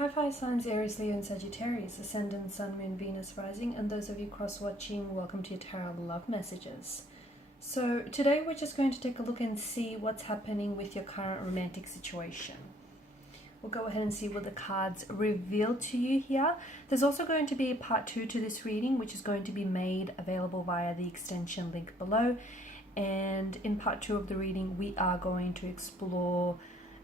Hi, fire signs Aries, Leo, and Sagittarius, Ascendant, Sun, Moon, Venus, Rising, and those of you cross-watching, welcome to your Tarot Love Messages. So today we're just going to take a look and see what's happening with your current romantic situation. We'll go ahead and see what the cards reveal to you here. There's also going to be a part 2 to this reading, which is going to be made available via the extension link below. And in part 2 of the reading, we are going to explore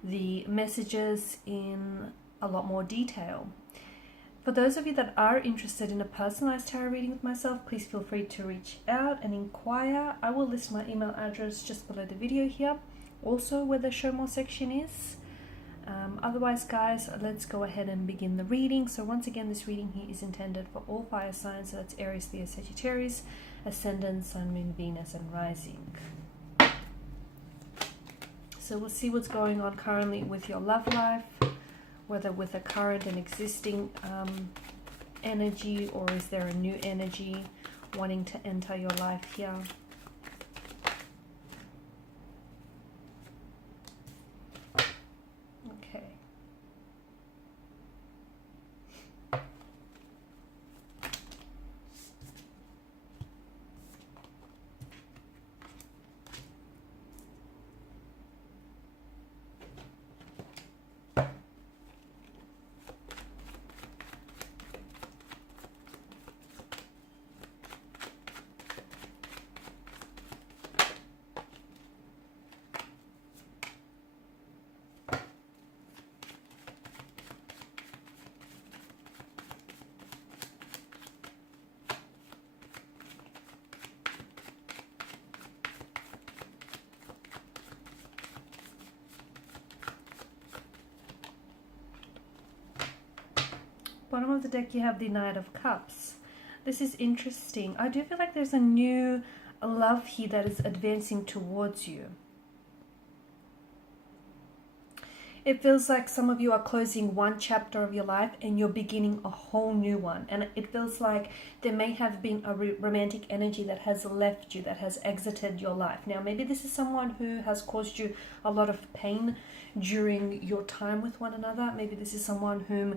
the messages in a lot more detail. For those of you that are interested in a personalized tarot reading with myself, please feel free to reach out and inquire. I will list my email address just below the video here, also where the show more section is. Otherwise, guys, let's go ahead and begin the reading. So once again, this reading here is intended for all fire signs, so that's Aries, Leo, Sagittarius, Ascendant, Sun, Moon, Venus, and Rising. So we'll see what's going on currently with your love life, whether with a current and existing energy, or is there a new energy wanting to enter your life here. Okay. Bottom of the deck, you have the Knight of Cups. This is interesting. I do feel like there's a new love here that is advancing towards you. It feels like some of you are closing one chapter of your life and you're beginning a whole new one. And it feels like there may have been a romantic energy that has left you, that has exited your life. Now, maybe this is someone who has caused you a lot of pain during your time with one another. Maybe this is someone whom,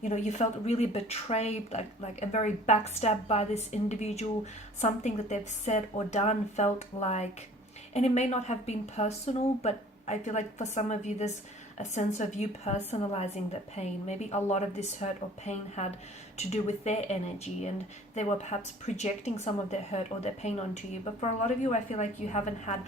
you know, you felt really betrayed, like a very backstabbed by this individual. Something that they've said or done felt like, and it may not have been personal, but I feel like for some of you, there's a sense of you personalizing the pain. Maybe a lot of this hurt or pain had to do with their energy, and they were perhaps projecting some of their hurt or their pain onto you. But for a lot of you, I feel like you haven't had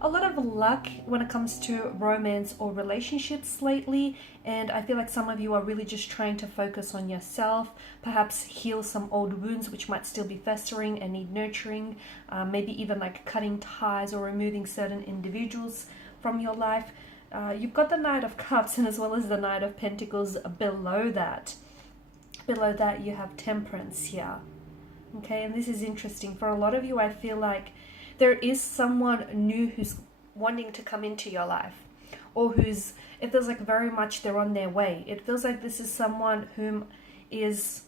a lot of luck when it comes to romance or relationships lately, and I feel like some of you are really just trying to focus on yourself, perhaps heal some old wounds which might still be festering and need nurturing, maybe even like cutting ties or removing certain individuals from your life. You've got the Knight of Cups, and as well as the Knight of Pentacles below that. Below that you have Temperance here. Okay, and this is interesting. For a lot of you, I feel like there is someone new who's wanting to come into your life, or who's, it feels like very much they're on their way. It feels like this is someone whom is,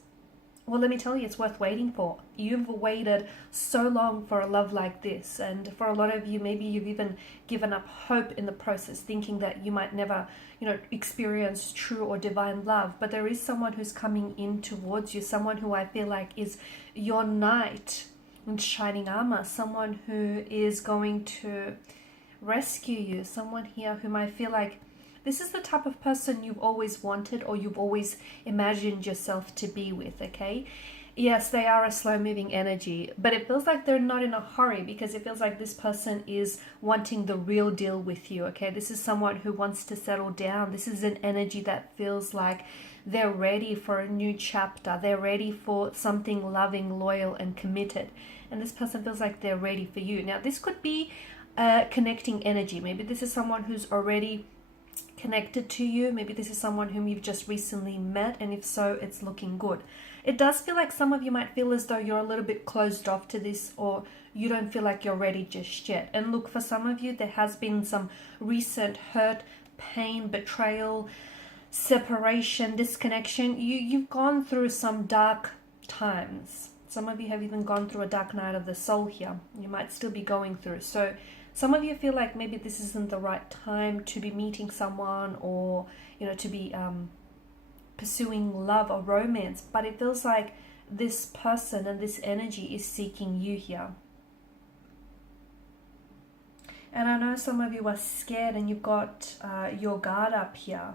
well, let me tell you, it's worth waiting for. You've waited so long for a love like this, and for a lot of you, maybe you've even given up hope in the process, thinking that you might never, you know, experience true or divine love. But there is someone who's coming in towards you, someone who I feel like is your knight in shining armor, someone who is going to rescue you, someone here whom I feel like this is the type of person you've always wanted, or you've always imagined yourself to be with, okay? Yes, they are a slow-moving energy, but it feels like they're not in a hurry, because it feels like this person is wanting the real deal with you, okay? This is someone who wants to settle down. This is an energy that feels like they're ready for a new chapter. They're ready for something loving, loyal, and committed. And this person feels like they're ready for you. Now, this could be a connecting energy. Maybe this is someone who's already connected to you. Maybe this is someone whom you've just recently met, and if so, it's looking good. It does feel like some of you might feel as though you're a little bit closed off to this, or you don't feel like you're ready just yet. And look, for some of you, there has been some recent hurt, pain, betrayal, separation, disconnection. You've gone through some dark times. Some of you have even gone through a dark night of the soul here. You might still be going through. So some of you feel like maybe this isn't the right time to be meeting someone, or, you know, to be pursuing love or romance, but it feels like this person and this energy is seeking you here. And I know some of you are scared and you've got your guard up here,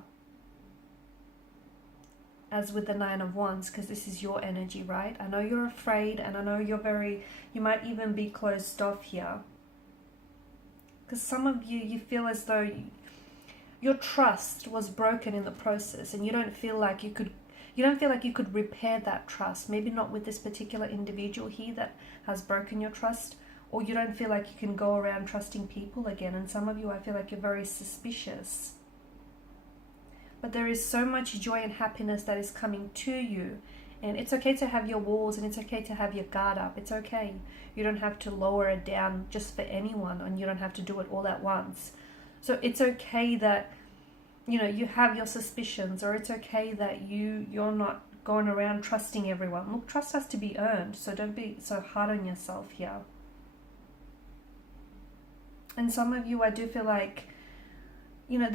as with the Nine of Wands, because this is your energy, right? I know you're afraid, and I know you might even be closed off here. Because some of you feel as though your trust was broken in the process, and you don't feel like you could repair that trust. Maybe not with this particular individual here that has broken your trust, or you don't feel like you can go around trusting people again. And some of you, I feel like you're very suspicious. But there is so much joy and happiness that is coming to you. And it's okay to have your walls, and it's okay to have your guard up. It's okay. You don't have to lower it down just for anyone, and you don't have to do it all at once. So it's okay that, you know, you have your suspicions, or it's okay that you're not going around trusting everyone. Look, trust has to be earned, so don't be so hard on yourself here. And some of you, I do feel like, you know,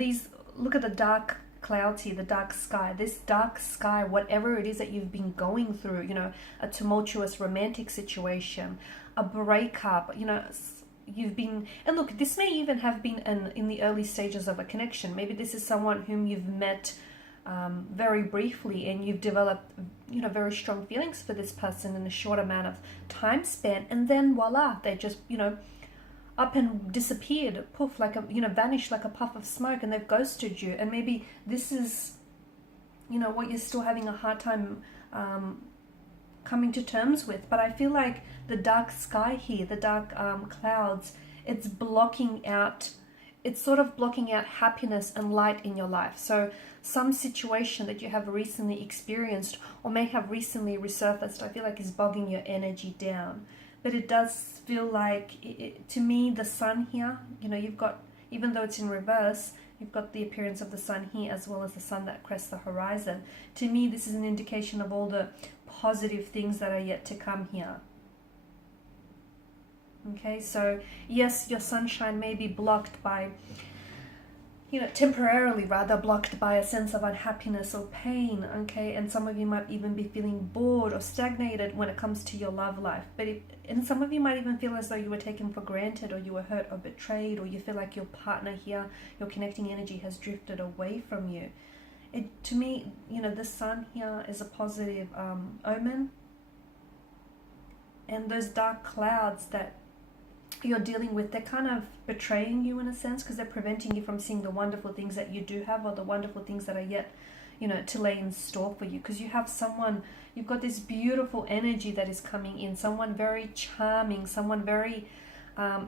look at the dark clouds here, the dark sky. This dark sky, whatever it is that you've been going through, you know, a tumultuous romantic situation, a breakup, you know, and look, this may even have been in the early stages of a connection. Maybe this is someone whom you've met very briefly, and you've developed, you know, very strong feelings for this person in a short amount of time span, and then voila, they just, you know, up and disappeared, poof, like vanished like a puff of smoke, and they've ghosted you. And maybe this is, you know, what you're still having a hard time coming to terms with. But I feel like the dark sky here, the dark clouds, it's sort of blocking out happiness and light in your life. So some situation that you have recently experienced or may have recently resurfaced, I feel like is bogging your energy down. But it does feel like, to me, the sun here, you know, you've got, even though it's in reverse, you've got the appearance of the sun here as well as the sun that crests the horizon. To me, this is an indication of all the positive things that are yet to come here. Okay, so yes, your sunshine may be blocked by, you know, temporarily rather blocked by a sense of unhappiness or pain, okay? And some of you might even be feeling bored or stagnated when it comes to your love life. And some of you might even feel as though you were taken for granted, or you were hurt or betrayed, or you feel like your partner here, your connecting energy has drifted away from you. To me, you know, the sun here is a positive omen. And those dark clouds that you're dealing with, they're kind of betraying you in a sense, because they're preventing you from seeing the wonderful things that you do have, or the wonderful things that are yet, you know, to lay in store for you. Because you have someone, you've got this beautiful energy that is coming in, someone very charming, someone very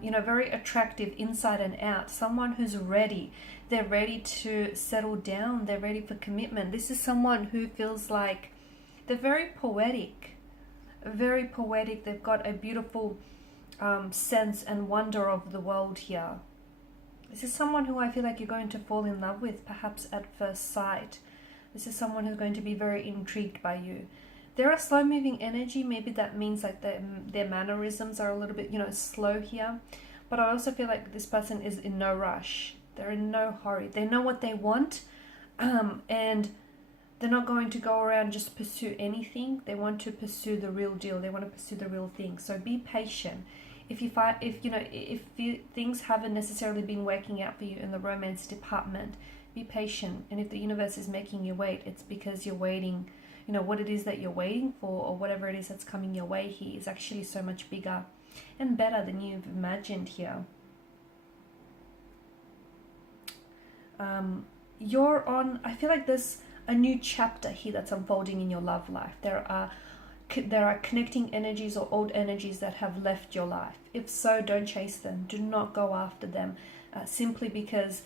you know, very attractive inside and out, someone who's ready. They're ready to settle down, they're ready for commitment. This is someone who feels like they're very poetic, they've got a beautiful sense and wonder of the world here. This is someone who I feel like you're going to fall in love with, perhaps at first sight. This is someone who's going to be very intrigued by you. They're a slow-moving energy. Maybe that means like their mannerisms are a little bit, you know, slow here. But I also feel like this person is in no rush. They're in no hurry. They know what they want, and they're not going to go around just pursue anything. They want to pursue the real deal. They want to pursue the real thing. So be patient. If things haven't necessarily been working out for you in the romance department, be patient. And if the universe is making you wait, it's because you're waiting. You know, what it is that you're waiting for, or whatever it is that's coming your way here, is actually so much bigger and better than you've imagined here. I feel like there's a new chapter here that's unfolding in your love life. There are connecting energies or old energies that have left your life. If so, don't chase them. Do not go after them, simply because,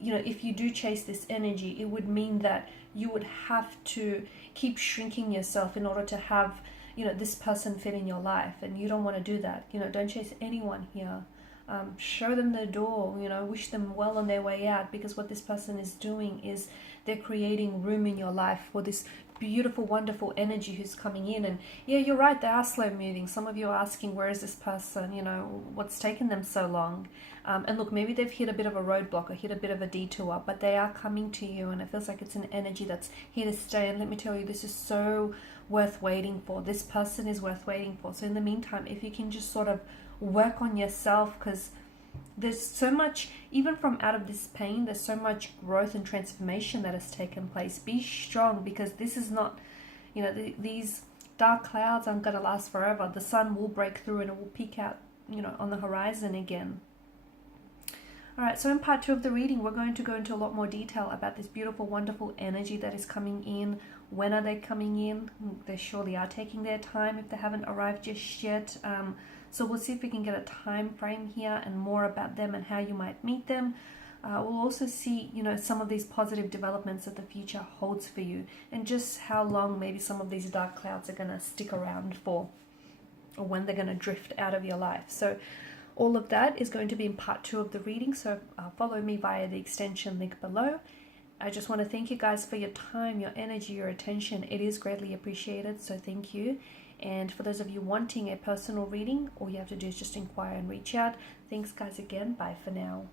you know, if you do chase this energy, it would mean that you would have to keep shrinking yourself in order to have, you know, this person fit in your life, and you don't want to do that. You know, don't chase anyone here. Show them the door, you know, wish them well on their way out, because what this person is doing is they're creating room in your life for this beautiful, wonderful energy who's coming in. And yeah, you're right, they are slow moving. Some of you are asking, where is this person? You know, what's taken them so long? And look, maybe they've hit a bit of a roadblock or hit a bit of a detour, but they are coming to you, and it feels like it's an energy that's here to stay. And let me tell you, this is so worth waiting for. This person is worth waiting for. So in the meantime, if you can just sort of work on yourself, because there's so much, even from out of this pain, there's so much growth and transformation that has taken place. Be strong, because this is not, you know, these dark clouds aren't going to last forever. The sun will break through and it will peek out, you know, on the horizon again. All right, so in part 2 of the reading, we're going to go into a lot more detail about this beautiful, wonderful energy that is coming in. When are they coming in? They surely are taking their time if they haven't arrived just yet. So we'll see if we can get a time frame here and more about them and how you might meet them. We'll also see, you know, some of these positive developments that the future holds for you, and just how long maybe some of these dark clouds are going to stick around for, or when they're going to drift out of your life. So all of that is going to be in part 2 of the reading, so follow me via the extension link below. I just want to thank you guys for your time, your energy, your attention. It is greatly appreciated, so thank you. And for those of you wanting a personal reading, all you have to do is just inquire and reach out. Thanks guys again. Bye for now.